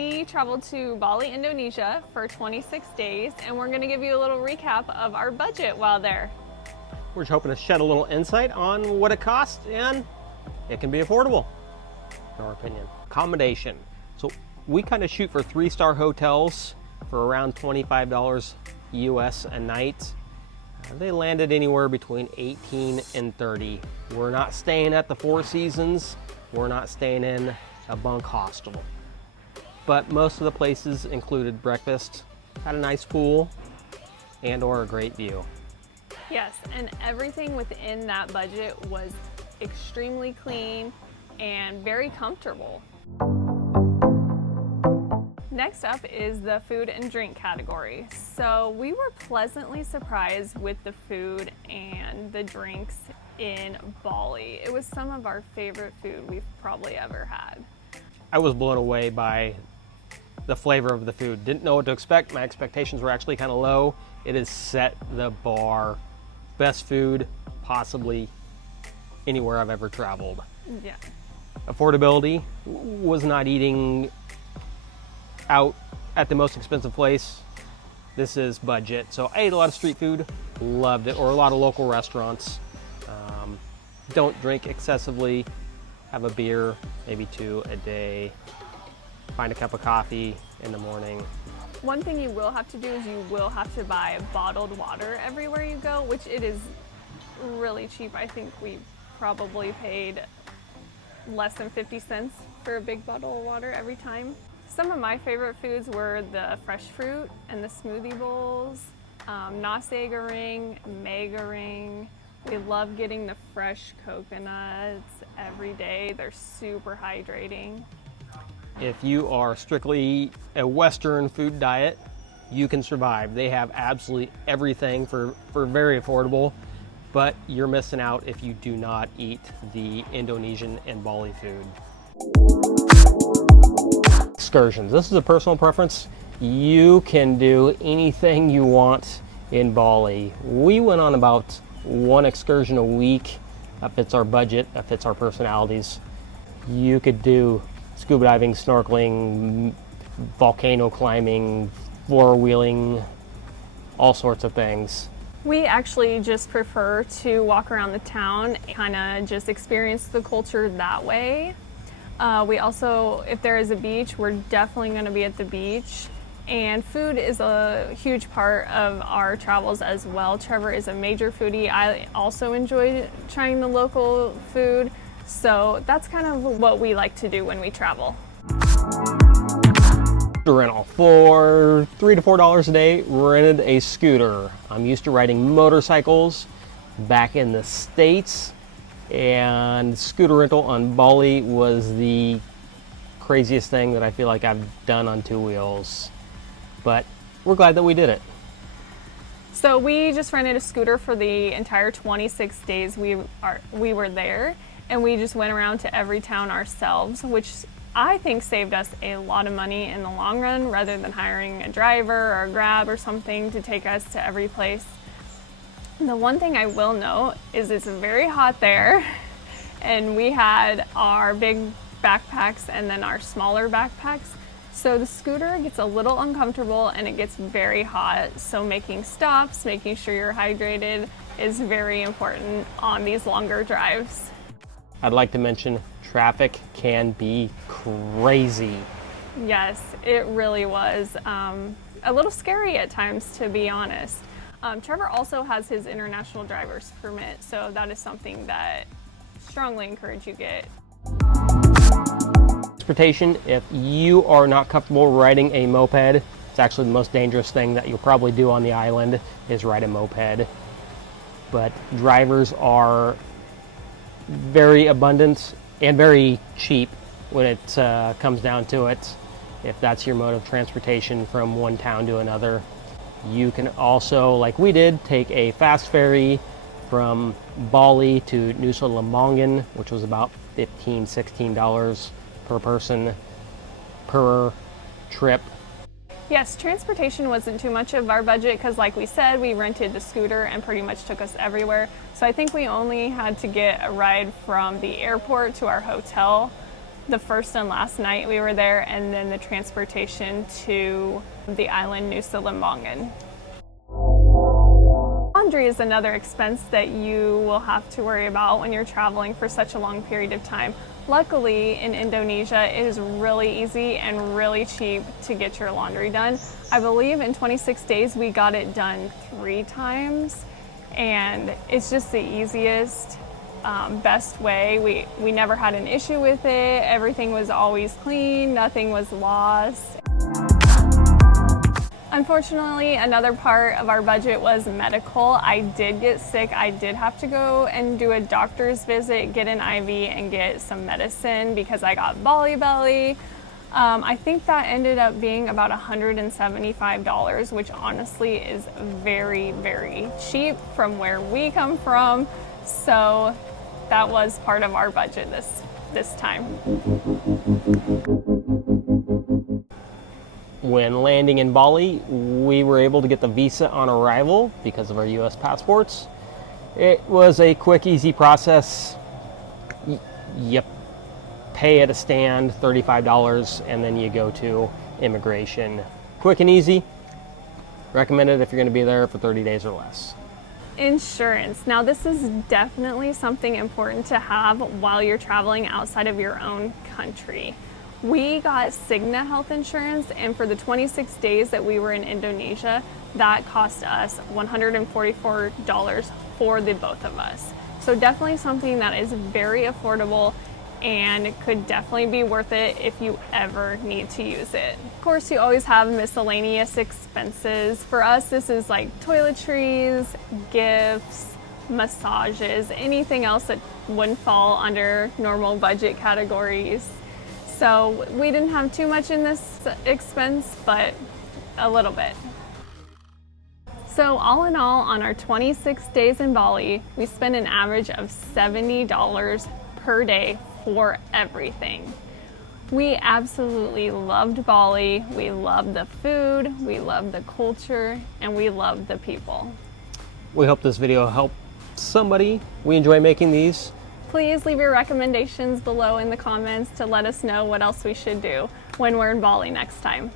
We traveled to Bali, Indonesia for 26 days, and we're going to give you a little recap of our budget while there. We're just hoping to shed a little insight on what it costs, and it can be affordable, in our opinion. Accommodation. So we kind of shoot for 3-star hotels for around $25 US a night. They landed anywhere between 18 and 30. We're not staying at the Four Seasons. We're not staying in a bunk hostel. But most of the places included breakfast, had a nice pool, and or a great view. Yes, and everything within that budget was extremely clean and very comfortable. Next up is the food and drink category. So we were pleasantly surprised with the food and the drinks in Bali. It was some of our favorite food we've probably ever had. I was blown away by the flavor of the food. Didn't know what to expect. My expectations were actually kind of low. It has set the bar. Best food possibly anywhere I've ever traveled. Yeah. Affordability, was not eating out at the most expensive place. This is budget. So I ate a lot of street food, loved it, or a lot of local restaurants. Don't drink excessively, have a beer, maybe 2 a day, find a cup of coffee in the morning. One thing you will have to do is you will have to buy bottled water everywhere you go, which it is really cheap. I think we probably paid less than 50 cents for a big bottle of water every time. Some of my favorite foods were the fresh fruit and the smoothie bowls, nasi goreng, mee goreng. We love getting the fresh coconuts every day. They're super hydrating. If you are strictly a Western food diet, you can survive. They have absolutely everything for very affordable, but you're missing out if you do not eat the Indonesian and Bali food. Excursions. This is a personal preference. You can do anything you want in Bali. We went on about 1 excursion a week. That fits our budget, that fits our personalities. You could do scuba diving, snorkeling, volcano climbing, four-wheeling, all sorts of things. We actually just prefer to walk around the town, kind of just experience the culture that way. We also, if there is a beach, we're definitely going to be at the beach. And food is a huge part of our travels as well. Trevor is a major foodie. I also enjoy trying the local food. So that's kind of what we like to do when we travel. Rental for $3 to $4 a day, rented a scooter. I'm used to riding motorcycles back in the States, and scooter rental on Bali was the craziest thing that I feel like I've done on 2 wheels. But we're glad that we did it. So we just rented a scooter for the entire 26 days we were there, and we just went around to every town ourselves, which I think saved us a lot of money in the long run, rather than hiring a driver or a Grab or something to take us to every place. The one thing I will note is it's very hot there, and we had our big backpacks and then our smaller backpacks. So the scooter gets a little uncomfortable and it gets very hot. So making stops, making sure you're hydrated is very important on these longer drives. I'd like to mention traffic can be crazy. Yes, it really was. A little scary at times, to be honest. Trevor also has his international driver's permit, so that is something that I strongly encourage you get. Transportation, if you are not comfortable riding a moped, it's actually the most dangerous thing that you'll probably do on the island is ride a moped. But drivers are very abundant and very cheap when it comes down to it. If that's your mode of transportation from one town to another. You can also, like we did, take a fast ferry from Bali to Nusa Lembongan, which was about $15, $16 per person per trip. Yes, transportation wasn't too much of our budget because, like we said, we rented the scooter and pretty much took us everywhere. So I think we only had to get a ride from the airport to our hotel the first and last night we were there, and then the transportation to the island Nusa Lembongan. Laundry is another expense that you will have to worry about when you're traveling for such a long period of time. Luckily, in Indonesia, it is really easy and really cheap to get your laundry done. I believe in 26 days we got it done 3 times, and it's just the easiest, best way. We never had an issue with it. Everything was always clean, nothing was lost. Unfortunately, another part of our budget was medical. I did get sick. I did have to go and do a doctor's visit, get an IV, and get some medicine because I got Bali belly. I think that ended up being about $175, which honestly is very, very cheap from where we come from. So that was part of our budget this time. When landing in Bali, we were able to get the visa on arrival because of our US passports. It was a quick, easy process. You pay at a stand $35 and then you go to immigration. Quick and easy. Recommended if you're going to be there for 30 days or less. Insurance. Now, this is definitely something important to have while you're traveling outside of your own country. We got Cigna health insurance, and for the 26 days that we were in Indonesia, that cost us $144 for the both of us. So definitely something that is very affordable and could definitely be worth it if you ever need to use it. Of course, you always have miscellaneous expenses. For us, this is like toiletries, gifts, massages, anything else that wouldn't fall under normal budget categories. So we didn't have too much in this expense, but a little bit. So all in all, on our 26 days in Bali, we spent an average of $70 per day for everything. We absolutely loved Bali. We loved the food, we loved the culture, and we loved the people. We hope this video helped somebody. We enjoy making these. Please leave your recommendations below in the comments to let us know what else we should do when we're in Bali next time.